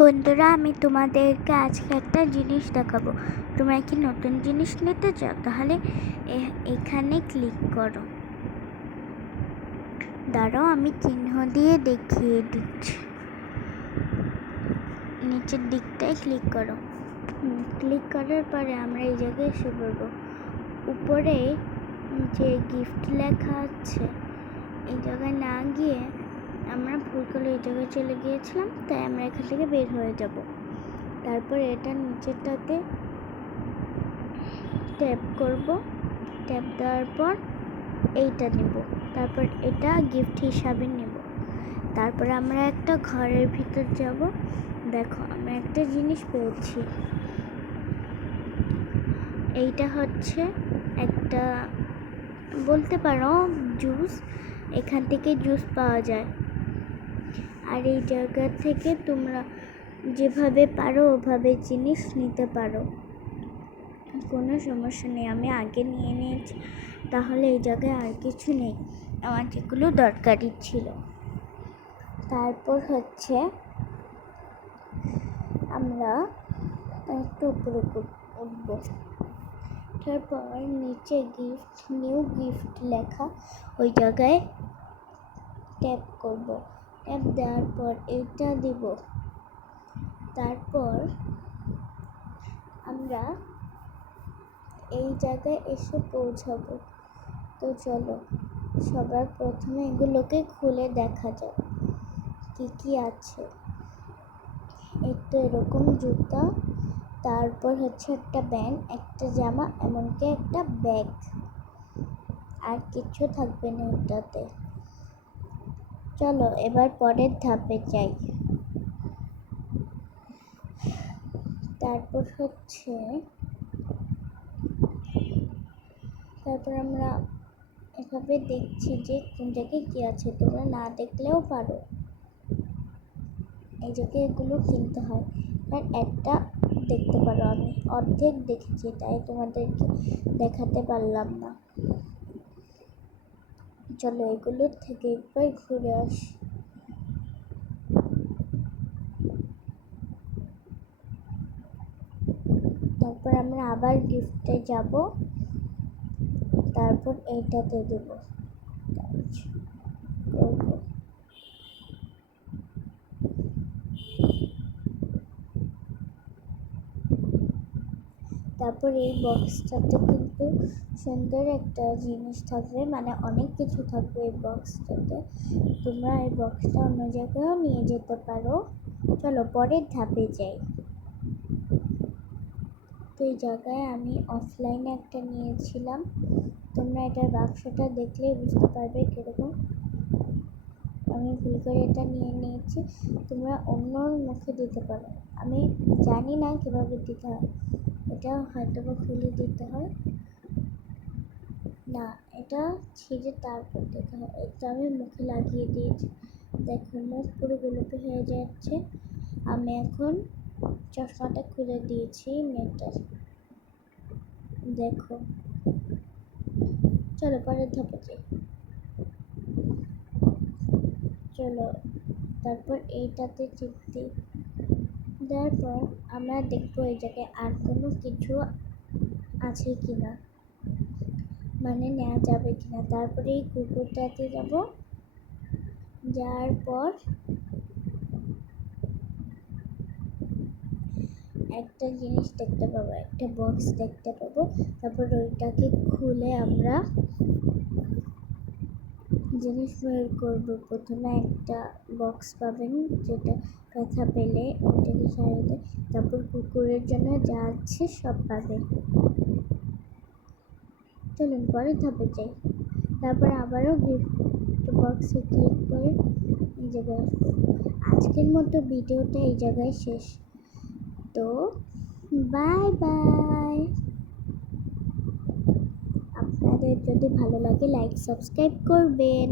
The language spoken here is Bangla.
বন্ধুরা, আমি তোমাদেরকে আজকে একটা জিনিস দেখাবো। তোমরা কি নতুন জিনিস নিতে চাও? তাহলে এখানে ক্লিক করো। দাঁড়াও, আমি চিহ্ন দিয়ে দেখিয়ে দিচ্ছি। নিচের দিকটায় ক্লিক করো। ক্লিক করার পরে আমরা এই জায়গায় এসে পড়বো। উপরে যে গিফট লেখা আছে এই জায়গায় না গিয়ে আমরা ভুল করে এই জায়গায় চলে গিয়েছিলাম, তাই আমরা এখান থেকে বের হয়ে যাব। তারপর এটা নিচেরটাতে ট্যাপ করব। ট্যাপ দেওয়ার পর এইটা নেব, তারপর এটা গিফট হিসাবে নেব। তারপর আমরা একটা ঘরের ভিতর যাব। দেখো, আমরা একটা জিনিস পেয়েছি। এইটা হচ্ছে একটা, বলতে পারো, জুস। এখান থেকে জুস পাওয়া যায়। আর এই জায়গা থেকে তোমরা যেভাবে পারো ওভাবে জিনিস নিতে পারো, কোনো সমস্যা নেই। আমি আগে নিয়ে নিয়েছি, তাহলে এই জায়গায় আর কিছু নেই আমার যেগুলো দরকারি ছিল। তারপর হচ্ছে আমরা একটু উপরে উঠবো। তারপর নিচে গিফট, নিউ গিফট লেখা, ওই জায়গায় ট্যাপ করব। ট্যাপ দেওয়ার পর এইটা দিব। তারপর আমরা এই জায়গায় এসে পৌঁছাবো। তো চলো, সবার প্রথমে এগুলোকে খুলে দেখা যাক কি কি আছে। একটু এরকম জুতা, তারপর হচ্ছে একটা ব্যান্ড, একটা জামা, এমনকি একটা ব্যাগ। আর কিছু থাকবে না এটাতে। চলো এবার পরের ধাপে যাই। তারপর আমরা এভাবে দেখছি যে কোন জায়গায় কী আছে। তোমরা না দেখলেও পারো, এই জায়গায় এগুলো কিনতে হয়। আর একটা দেখতে পারো, আমি অর্ধেক দেখেছি তাই তোমাদেরকে দেখাতে পারলাম না। চলো এগুলোর থেকে একবার ঘুরে আসি। তারপর আমরা আবার গিফটে যাব। তারপর এইটাতে দেবো। তারপর এই বক্সটাতে কিন্তু সুন্দর একটা জিনিস থাকবে, মানে অনেক কিছু থাকবে এই বক্সটাতে। তোমরা এই বক্সটা অন্য জায়গায়ও নিয়ে যেতে পারো। চলো পরের ধাপে যাই। তো এই জায়গায় আমি অফলাইনে একটা নিয়েছিলাম। তোমরা এটার বাক্সটা দেখলেই বুঝতে পারবে কীরকম। আমি ভুল করে এটা নিয়ে নিয়েছি। তোমরা অন্য মুখে দিতে পারো, আমি জানি না কীভাবে দিতে হয়। এটা হয়তো বা খুলে দিতে হয় না, এটা ছিঁড়ে তারপর দিতে হয়। এটা আমি মুখে লাগিয়ে দিয়েছি। দেখো মুখ পুরো গোলাপি হয়ে যাচ্ছে। আমি এখন চশমাটা খুলে দিয়েছি মেয়েটার। দেখো, চলো পরের ধাপে যাই। চলো তারপর এইটাতে টিপ দিই। দেওয়ার পর আমরা দেখবো এই জায়গায় আর কোনো কিছু আছে কিনা, মানে নেওয়া যাবে কিনা। তারপরে এই কুকুরটাতে যাব। যাওয়ার পর একটা জিনিস দেখতে পাবো, একটা বক্স দেখতে পাবো। তারপর ওইটাকে খুলে আমরা জিনিস বের করবো। প্রথমে একটা বক্স পাবেন, যেটা ব্যথা পেলে ওটাকে সারিয়ে দেয়। তারপর কুকুরের জন্য যা আছে সব পাবেন। চলুন পরে ধাপে যাই। তারপর আবারও গিফট বক্সে ক্লিক করে এই জায়গায় আসবো। আজকের মতো ভিডিওটা এই জায়গায় শেষ। তো বাই বাই। আপনাদের যদি ভালো লাগে লাইক সাবস্ক্রাইব করবেন।